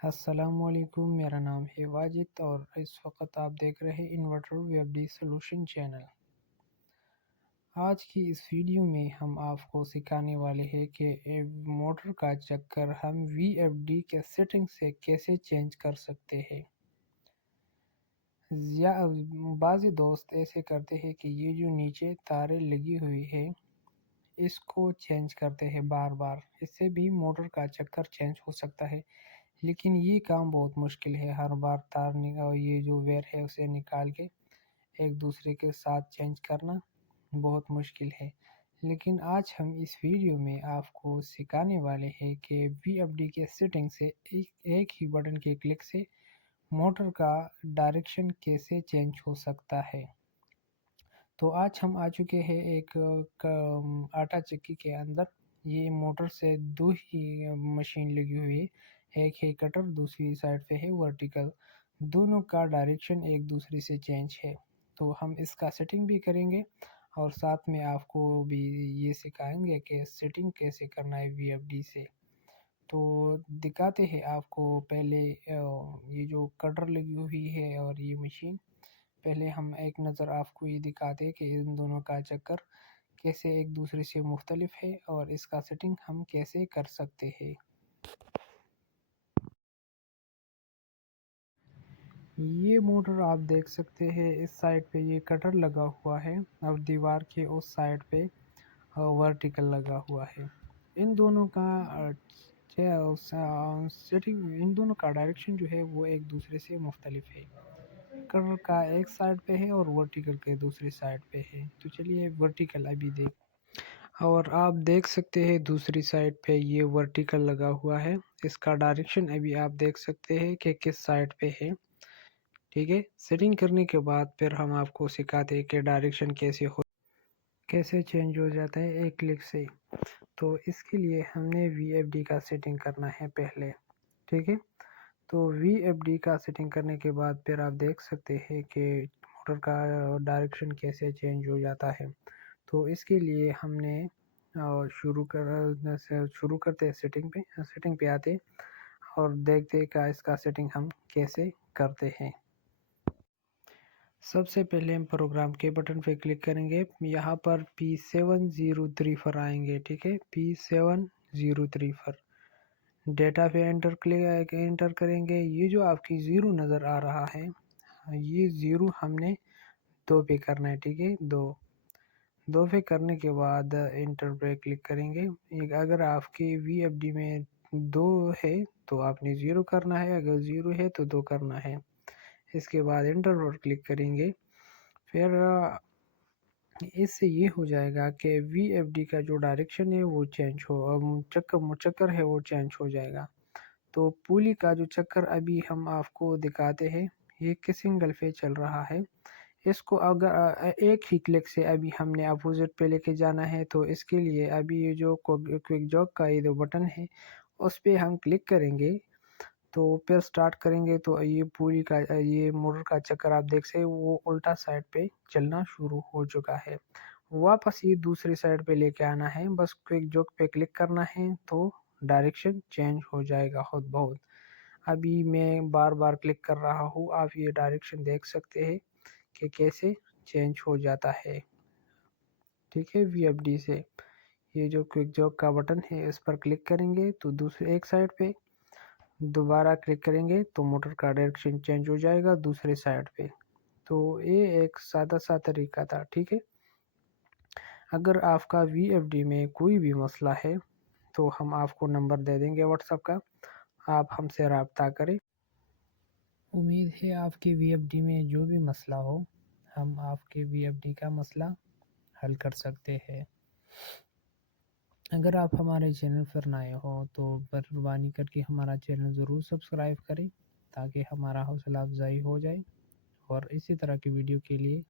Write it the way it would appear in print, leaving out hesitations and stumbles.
السلام علیکم، میرا نام ہے واجد اور اس وقت آپ دیکھ رہے ہیں inverter web D solution channel. آج کی اس ویڈیو میں ہم آپ کو سکھانے والے ہیں کہ موٹر کا چکر ہم وی ایف ڈی کے سیٹنگ سے کیسے چینج کر سکتے ہیں۔ بعض دوست ایسے کرتے ہیں کہ یہ جو نیچے تاریں لگی ہوئی ہے اس کو چینج کرتے ہیں بار بار، اس سے بھی موٹر کا چکر چینج ہو سکتا ہے، لیکن یہ کام بہت مشکل ہے۔ ہر بار تار یہ جو ویئر ہے اسے نکال کے ایک دوسرے کے ساتھ چینج کرنا بہت مشکل ہے، لیکن آج ہم اس ویڈیو میں آپ کو سکھانے والے ہیں کہ وی ایف ڈی کے سیٹنگ سے ایک ہی بٹن کے کلک سے موٹر کا ڈائریکشن کیسے چینج ہو سکتا ہے۔ تو آج ہم آ چکے ہیں ایک آٹا چکی کے اندر۔ یہ موٹر سے دو ہی مشین لگی ہوئی ہے، ایک ہے کٹر، دوسری سائڈ پہ ہے ورٹیکل، دونوں کا ڈائریکشن ایک دوسرے سے چینج ہے۔ تو ہم اس کا سیٹنگ بھی کریں گے اور ساتھ میں آپ کو بھی یہ سکھائیں گے کہ سیٹنگ کیسے کرنا ہے وی ایف ڈی سے۔ تو دکھاتے ہیں آپ کو پہلے یہ جو کٹر لگی ہوئی ہے اور یہ مشین، پہلے ہم ایک نظر آپ کو یہ دکھاتے کہ ان دونوں کا چکر کیسے ایک دوسرے سے مختلف ہے اور اس کا سیٹنگ ہم کیسے کر سکتے ہیں۔ یہ موٹر آپ دیکھ سکتے ہیں، اس سائڈ پہ یہ کٹر لگا ہوا ہے اور دیوار کے اس سائڈ پہ ورٹیکل لگا ہوا ہے۔ ان دونوں کا سیٹنگ، ان دونوں کا ڈائریکشن جو ہے وہ ایک دوسرے سے مختلف ہے۔ کٹر کا ایک سائڈ پہ ہے اور ورٹیکل کے دوسری سائڈ پہ ہے۔ تو چلیے ورٹیکل ابھی اور آپ دیکھ سکتے ہیں دوسری سائڈ پہ یہ ورٹیکل لگا ہوا ہے، اس کا ڈائریکشن ابھی آپ دیکھ سکتے ہیں کہ کس سائڈ پہ ہے۔ ٹھیک ہے، سیٹنگ کرنے کے بعد پھر ہم آپ کو سکھاتے ہیں کہ ڈائریکشن کیسے چینج ہو جاتا ہے ایک کلک سے۔ تو اس کے لیے ہم نے وی ایف ڈی کا سیٹنگ کرنا ہے پہلے۔ ٹھیک ہے، تو وی ایف ڈی کا سیٹنگ کرنے کے بعد پھر آپ دیکھ سکتے ہیں کہ موٹر کا ڈائریکشن کیسے چینج ہو جاتا ہے۔ تو اس کے لیے ہم نے شروع کرتے سیٹنگ پہ آتے اور دیکھتے کہ اس کا سیٹنگ ہم کیسے کرتے ہیں۔ سب سے پہلے ہم پروگرام کے بٹن پہ کلک کریں گے، یہاں پر P703 پر آئیں گے۔ ٹھیک ہے، P703 پر ڈیٹا پہ انٹر کریں گے۔ یہ جو آپ کی زیرو نظر آ رہا ہے، یہ زیرو ہم نے 2 پہ کرنا ہے۔ ٹھیک ہے، 2 پہ کرنے کے بعد انٹر پہ کلک کریں گے۔ اگر آپ کی وی ایف ڈی میں 2 ہے تو آپ نے 0 کرنا ہے، اگر 0 ہے تو 2 کرنا ہے۔ اس کے بعد انٹر پر کلک کریں گے، پھر اس سے یہ ہو جائے گا کہ وی ایف ڈی کا جو ڈائریکشن ہے وہ چینج ہو، چکر ہے وہ چینج ہو جائے گا۔ تو پولی کا جو چکر ابھی ہم آپ کو دکھاتے ہیں، یہ کس اینگل پہ چل رہا ہے، اس کو اگر ایک ہی کلک سے ابھی ہم نے اپوزٹ پہ لے کے جانا ہے، تو اس کے لیے ابھی یہ جو کوئک جاک کا یہ جو بٹن ہے اس پہ ہم کلک کریں گے، تو پھر سٹارٹ کریں گے تو یہ پوری کا یہ موٹر کا چکر آپ دیکھ سکتے وہ الٹا سائڈ پہ چلنا شروع ہو چکا ہے۔ واپس یہ دوسری سائڈ پہ لے کے آنا ہے، بس کوئک جاک پہ کلک کرنا ہے تو ڈائریکشن چینج ہو جائے گا خود بہت۔ ابھی میں بار بار کلک کر رہا ہوں، آپ یہ ڈائریکشن دیکھ سکتے ہیں کہ کیسے چینج ہو جاتا ہے۔ ٹھیک ہے، وی ایف ڈی سے یہ جو کوئک جاک کا بٹن ہے اس پر کلک کریں گے تو دوسرے ایک سائڈ پہ دوبارہ کلک کریں گے تو موٹر کا ڈائریکشن چینج ہو جائے گا دوسرے سائڈ پہ۔ تو یہ ایک سادہ سا طریقہ تھا۔ ٹھیک ہے، اگر آپ کا وی ایف ڈی میں کوئی بھی مسئلہ ہے تو ہم آپ کو نمبر دے دیں گے واٹس ایپ کا، آپ ہم سے رابطہ کریں۔ امید ہے آپ کے وی ایف ڈی میں جو بھی مسئلہ ہو ہم آپ کے وی ایف ڈی کا مسئلہ حل کر سکتے ہیں۔ اگر آپ ہمارے چینل پر نئے ہو تو مہربانی کر کے ہمارا چینل ضرور سبسکرائب کریں تاکہ ہمارا حوصلہ افزائی ہو جائے، اور اسی طرح کی ویڈیو کے لیے